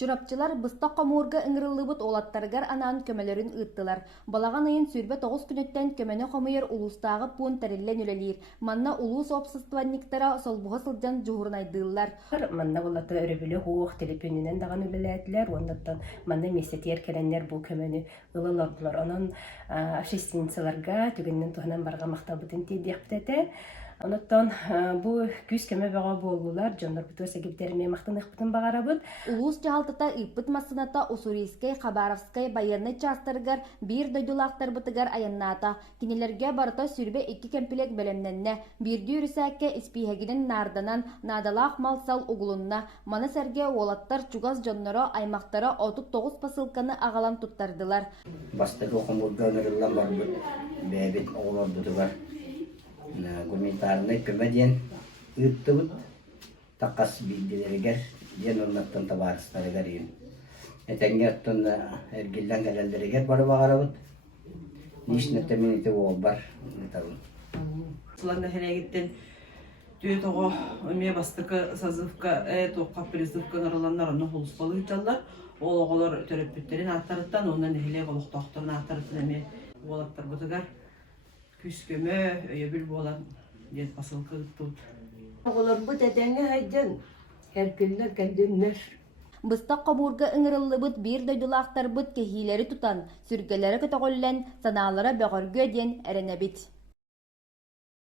Чырапчылар быстақ қомуырға ыңырылыбыт олаттаргар анан көмелерін ыттылар. Балаған айын сүрбе 9 күнөттен көмені қомуыр улустағы пуын тәреллен үлелер. Манна улус опсыстванниктара солбуға сылжан жуғырнайдылар. Манна болаттар өрөбілі хуық телепенінен даған үлеләділер. Оннаттан манна месетер келенлер бұл көмені ылылардылар. Онын общественницаларға түгіннен туғынан барға мақталбытын тейдіқпітеті. Онуттан бу күз көмө бага болулар, жондар бутур сегиптериме мактанык бутун багара бут. Улус жалтыта иппит масыната Уссурийскай, Хабаровскай байырны частыргар бир дойдулактар бутыгар аянната. Кинелерге барыта сүрбе 2 кемпилек белемненне, бир дүйрүсәкке испихегинин нарданан надалах малсал угулунна, маны сәрге олаттар чугаз жонноро аймактара 39 посылканы агалан туттардылар. Бастыгы окумурга ырыллан бар бут, бәбит оғлар бутугар. Гуманитарный көмөден ыттыбыт тақас билдилеригер ден оннаттан табарыстарыгар ем. Этенге оттон эргилден кәлелдеригер бары бағарабыт. Нишнетте минеті ол бар. Сыланда хелегеттен түйет оға өме бастықы сазывка, тоққа призывка ғараланлар оны холыс балы жаллар. Ол оғалар төрөппеттерін аттарыттан, ондан хелег олықтақтарын аттарыттан әме олаттар бұдығар. Күз көмө, өйөбіл болан ден посылка ұттуд. Оғылар бұт әтәңі хайден, әркелдер кәлденнер. Быстақ қомуырға ыңырылыбыт бир дойдулақтар бұт кехилері тұтан, сүргелері көтіғоллен саналары бәғыргө ден әренебит.